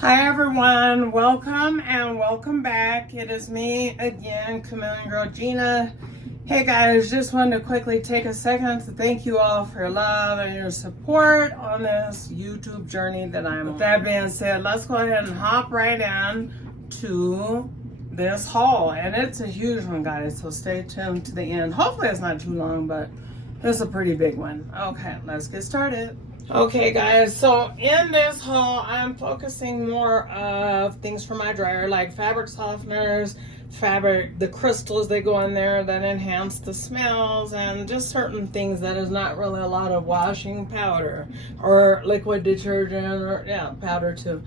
Hi everyone, welcome and welcome back. It is me again, Chameleon Girl Gina. Hey guys, just wanted to quickly take a second to thank you all for your love and your support on this YouTube journey that I'm on. With that being said, let's go ahead and hop right in to this haul. And it's a huge one, guys, so stay tuned to the end. Hopefully it's not too long, but it's a pretty big one. Okay, let's get started. Okay guys, so in this haul, I'm focusing more of things for my dryer, like fabric softeners, the crystals that go in there that enhance the smells, and just certain things that is not really a lot of washing powder or liquid detergent or powder too.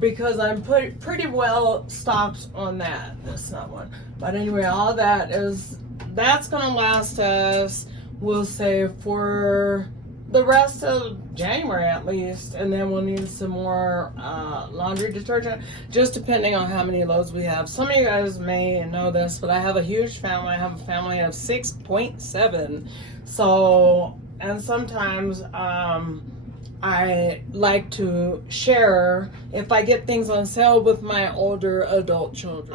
Because I'm pretty well stocked on that. That's not one. But anyway, all that's gonna last us, we'll say, for the rest of January at least, and then we'll need some more laundry detergent, just depending on how many loads we have. Some of you guys may know this, but I have a huge family. I have a family of 6.7. So, and sometimes I like to share if I get things on sale with my older adult children.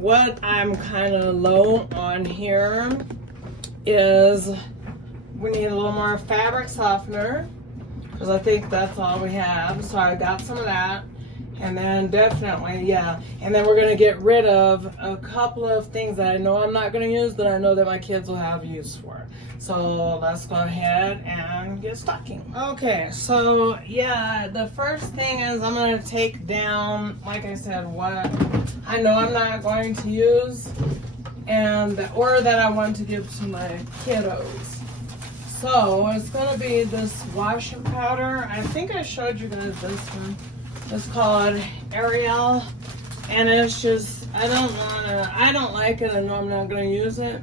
What I'm kind of low on here is we need a little more fabric softener, because I think that's all we have. So I got some of that. And then definitely, and then we're going to get rid of a couple of things that I know I'm not going to use, that I know that my kids will have use for. So let's go ahead and get stocking. Okay, so the first thing is I'm going to take down, like I said, what I know I'm not going to use, or that I want to give to my kiddos. So it's going to be this washing powder. I think I showed you guys this one. It's called Ariel, and it's just, I don't like it. I know I'm not going to use it.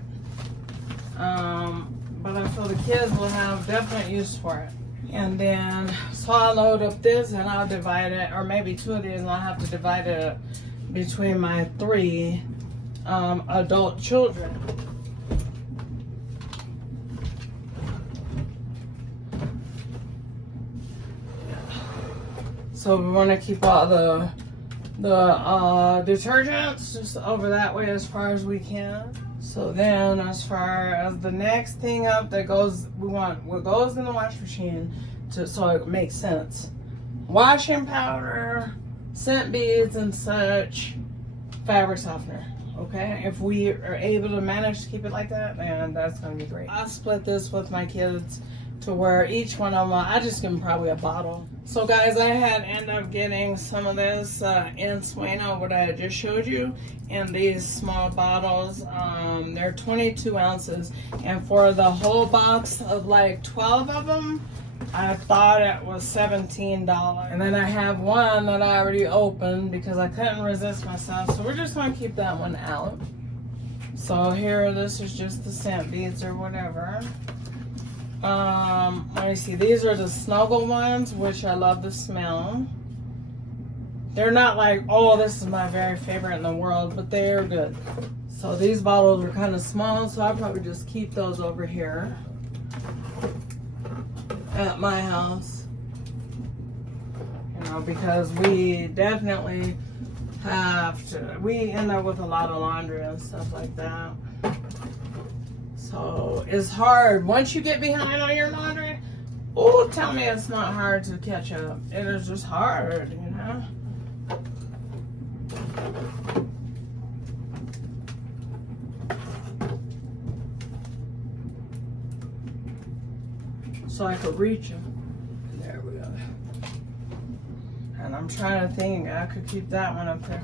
But I feel the kids will have definite use for it. And then, so I'll load up this and I'll divide it, or maybe two of these, and I'll have to divide it between my 3 adult children. So we want to keep all the detergents just over that way as far as we can. So then, as far as the next thing up that goes, we want what goes in the wash machine, so it makes sense. Washing powder, scent beads, and such. Fabric softener. Okay, if we are able to manage to keep it like that, then that's going to be great. I'll split this with my kids to where each one of them, I just give them probably a bottle. So guys, I had ended up getting some of this in Sueno, what I just showed you, in these small bottles. They're 22 ounces, and for the whole box of like 12 of them, I thought it was $17. And then I have one that I already opened because I couldn't resist myself, so we're just going to keep that one out. So here, this is just the scent beads or whatever. Let me see, these are the Snuggle ones, which I love the smell. They're not like, oh, this is my very favorite in the world, but they are good. So these bottles are kind of small, so I'll probably just keep those over here at my house. You know, because we definitely we end up with a lot of laundry and stuff like that. So it's hard. Once you get behind on your laundry, oh, tell me it's not hard to catch up. It is just hard, you know? So I could reach them. There we go. And I'm trying to think, I could keep that one up there.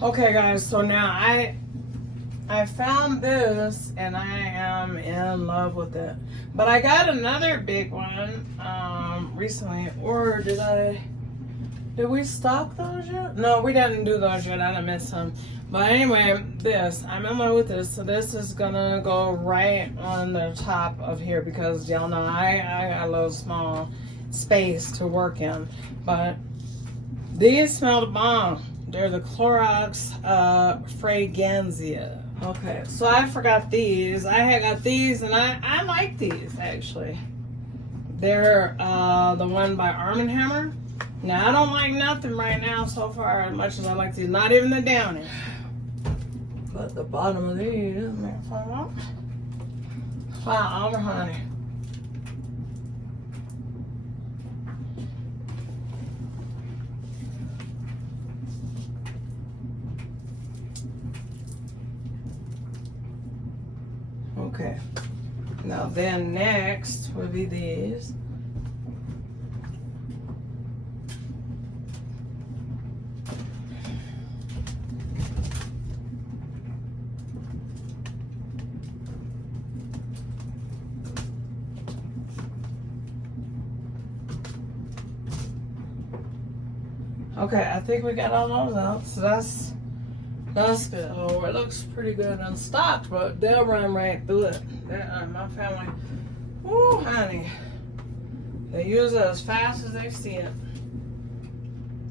Okay, guys, so now I found this and I am in love with it. But I got another big one recently, or did we stock those yet? No, we didn't do those yet. I done missed some. But anyway, I'm in love with this. So this is gonna go right on the top of here, because y'all know I got a little small space to work in. But these smell the bomb. They're the Clorox Fragranzia. Okay, so I forgot these. I had got these, and I like these actually. They're the one by Arm & Hammer. Now, I don't like nothing right now so far as much as I like these. Not even the downy. But the bottom of these, man, fall over, honey. Okay. Now then next would be these. Okay, I think we got all those out, so that's good. Oh, it looks pretty good unstocked, but they'll run right through it. My family, woo, honey, they use it as fast as they see it.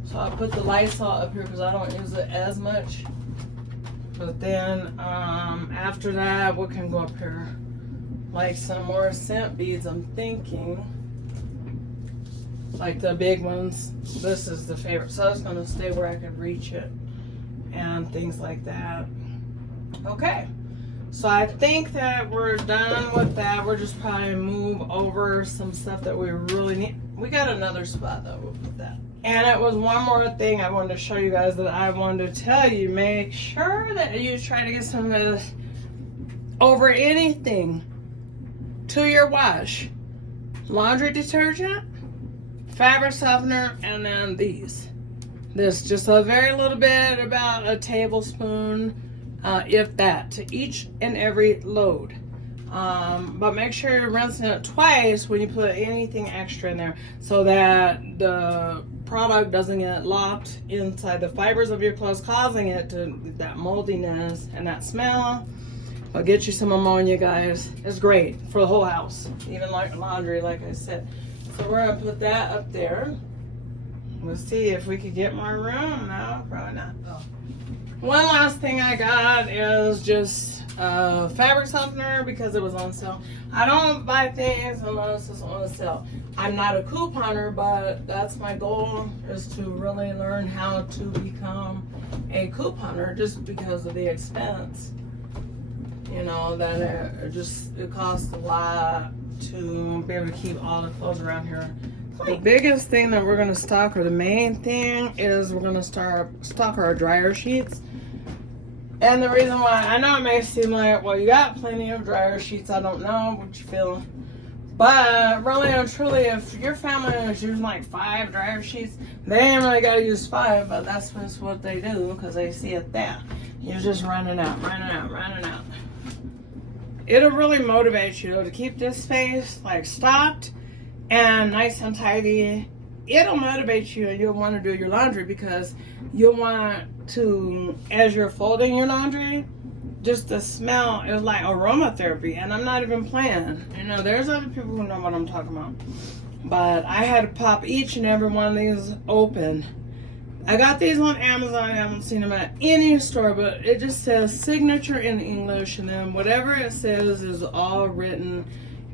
So I put the Lysol up here because I don't use it as much. But then after that, we can go up here like some more scent beads. I'm thinking. Like the big ones, this is the favorite. So it's gonna stay where I can reach it and things like that. Okay, so I think that we're done with that. We're just probably move over some stuff that we really need. We got another spot though, we'll put that. And it was one more thing I wanted to show you guys that I wanted to tell you. Make sure that you try to get some of this over anything to your wash. Laundry detergent, fabric softener, and then these. This just a very little bit, about a tablespoon, if that, to each and every load. But make sure you're rinsing it twice when you put anything extra in there so that the product doesn't get locked inside the fibers of your clothes, causing it to that moldiness and that smell. But get you some ammonia, guys. It's great for the whole house, even like laundry, like I said. So we're gonna put that up there. We'll see if we could get more room. No, probably not. Oh. One last thing I got is just fabric softener because it was on sale. I don't buy things unless it's on sale. I'm not a couponer, but that's my goal, is to really learn how to become a couponer, just because of the expense. You know, that it costs a lot to be able to keep all the clothes around here clean. The biggest thing that we're going to stock, or the main thing, is we're going to stock our dryer sheets. And the reason why, I know it may seem like, well, you got plenty of dryer sheets, I don't know what you feel, but really and truly, if your family is using like 5 dryer sheets, they ain't really got to use 5, but that's just what they do because they see it there. You're just running out. It'll really motivate you to keep this space like stocked and nice and tidy. It'll motivate you, and you'll want to do your laundry because you'll want to, as you're folding your laundry, just the smell is like aromatherapy. And I'm not even playing. You know, there's other people who know what I'm talking about. But I had to pop each and every one of these open. I got these on Amazon. I haven't seen them at any store, but it just says signature in English, and then whatever it says is all written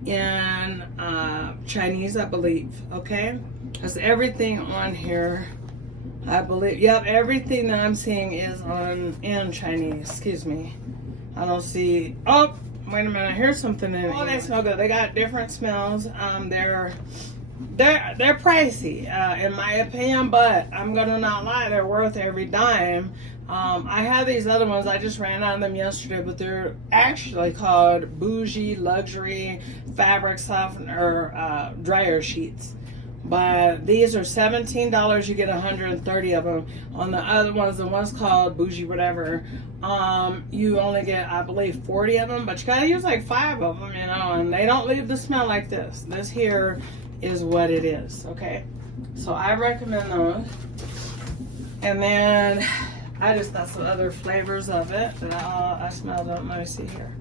in Chinese, I believe. Okay, that's everything on here, I believe. Yep, everything that I'm seeing is in Chinese. Excuse me, I don't see. Oh, wait a minute. Here's something in it. Oh, they smell good. They got different smells. They're pricey, in my opinion, but I'm gonna not lie, they're worth every dime. I have these other ones, I just ran out of them yesterday, but they're actually called Bougie Luxury Fabric Softener dryer sheets. But these are $17. You get 130 of them. On the other ones, the one's called Bougie whatever, you only get, I believe, 40 of them, but you gotta use like 5 of them, you know, and they don't leave the smell like this. This here is what it is, okay? So I recommend those. And then I just got some other flavors of it that I smelled them. Let me see here.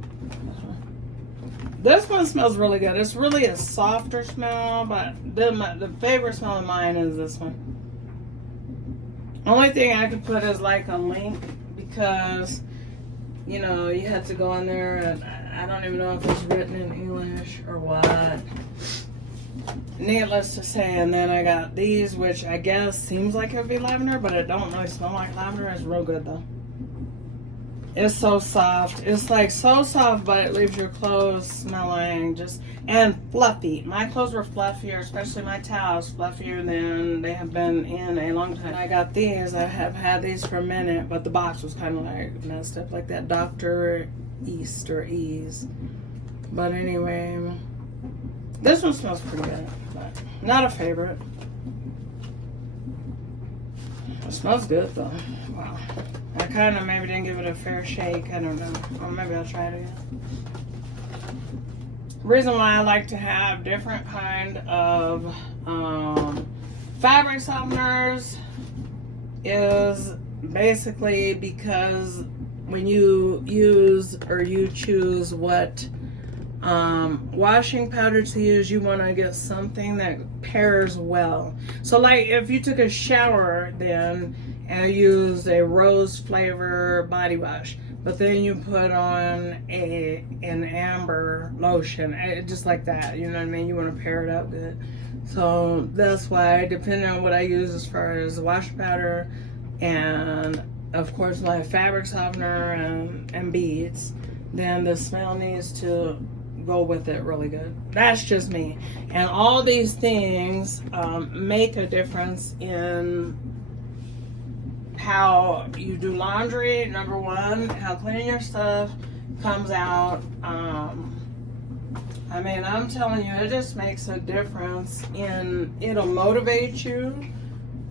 This one smells really good. It's really a softer smell, but the favorite smell of mine is this one. Only thing I could put is like a link, because, you know, you have to go in there, and I don't even know if it's written in English or what. needless to say, and then I got these, which I guess seems like it would be lavender, but it don't really smell like lavender. It's real good though. It's so soft. It's like so soft, but it leaves your clothes smelling just, and fluffy. My clothes were fluffier, especially my towels, fluffier than they have been in a long time. I got these. I have had these for a minute, but the box was kind of like messed up, like that Dr. East or Ease. But anyway, this one smells pretty good, but not a favorite. It smells good though. Wow. I kind of maybe didn't give it a fair shake. I don't know. Or maybe I'll try it again. Reason why I like to have different kind of fabric softeners is basically because when you use or you choose what washing powder to use, you want to get something that pairs well. So like if you took a shower then and used a rose flavor body wash, but then you put on an amber lotion, just like that, you know what I mean? You want to pair it up good. So that's why, depending on what I use as far as wash powder and of course my fabric softener and beads, then the smell needs to go with it really good. That's just me. And all these things make a difference in how you do laundry, number one, how clean your stuff comes out. I mean, I'm telling you, it just makes a difference in, it'll motivate you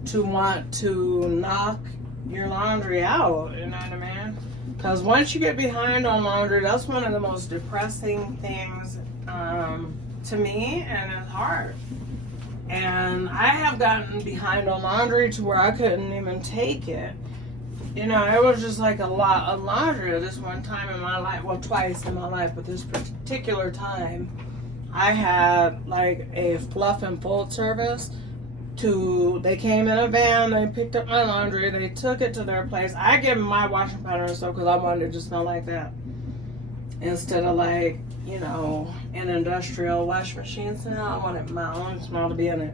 to want to knock your laundry out, you know what I mean? Because once you get behind on laundry, that's one of the most depressing things to me, and it's hard. And I have gotten behind on laundry to where I couldn't even take it. You know, it was just like a lot of laundry at this one time in my life. Well, twice in my life, but this particular time, I had like a fluff and fold service. They came in a van, they picked up my laundry, they took it to their place. I give them my washing powder and stuff because I wanted it to smell like that. Instead of like, you know, an industrial wash machine smell, I wanted my own smell to be in it.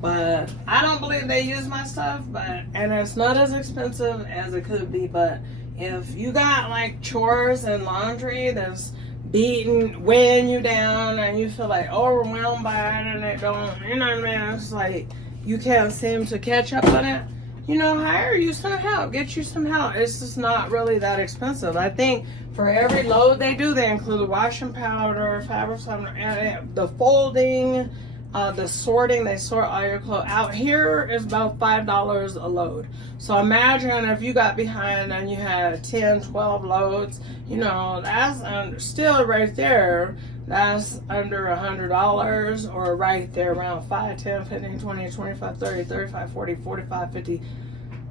But I don't believe they use my stuff, and it's not as expensive as it could be. But if you got like chores and laundry that's weighing you down and you feel like overwhelmed by it and it don't, you know what I mean? It's like you can't seem to catch up on it. You know, hire you some help. Get you some help. It's just not really that expensive. I think for every load they do, they include washing powder, fabric softener, and the folding, the sorting. They sort all your clothes. Out here is about $5 a load. So imagine if you got behind and you had 10, 12 loads, you know, that's still right there. That's under $100, or right there around 5, 10, 15, 20, 25, 30, 35, 40, 45, 50.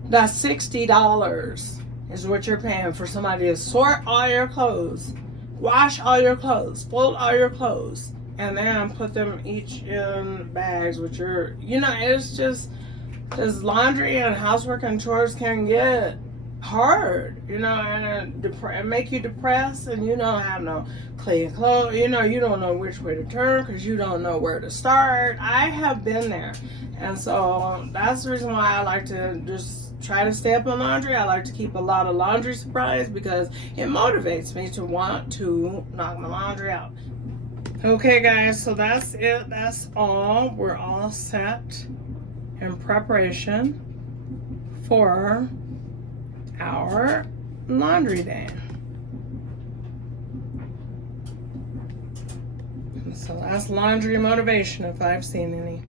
That's $60 is what you're paying for somebody to sort all your clothes, wash all your clothes, fold all your clothes, and then put them each in bags, which are, you know, it's just, because laundry and housework and chores can get hard, you know, and it make you depressed, and you don't have no clean clothes, you know, you don't know which way to turn because you don't know where to start. I have been there, and so that's the reason why I like to just try to stay up on laundry. I like to keep a lot of laundry supplies because it motivates me to want to knock my laundry out. Okay guys, so that's it. That's all. We're all set in preparation for our laundry day. So that's laundry motivation if I've seen any.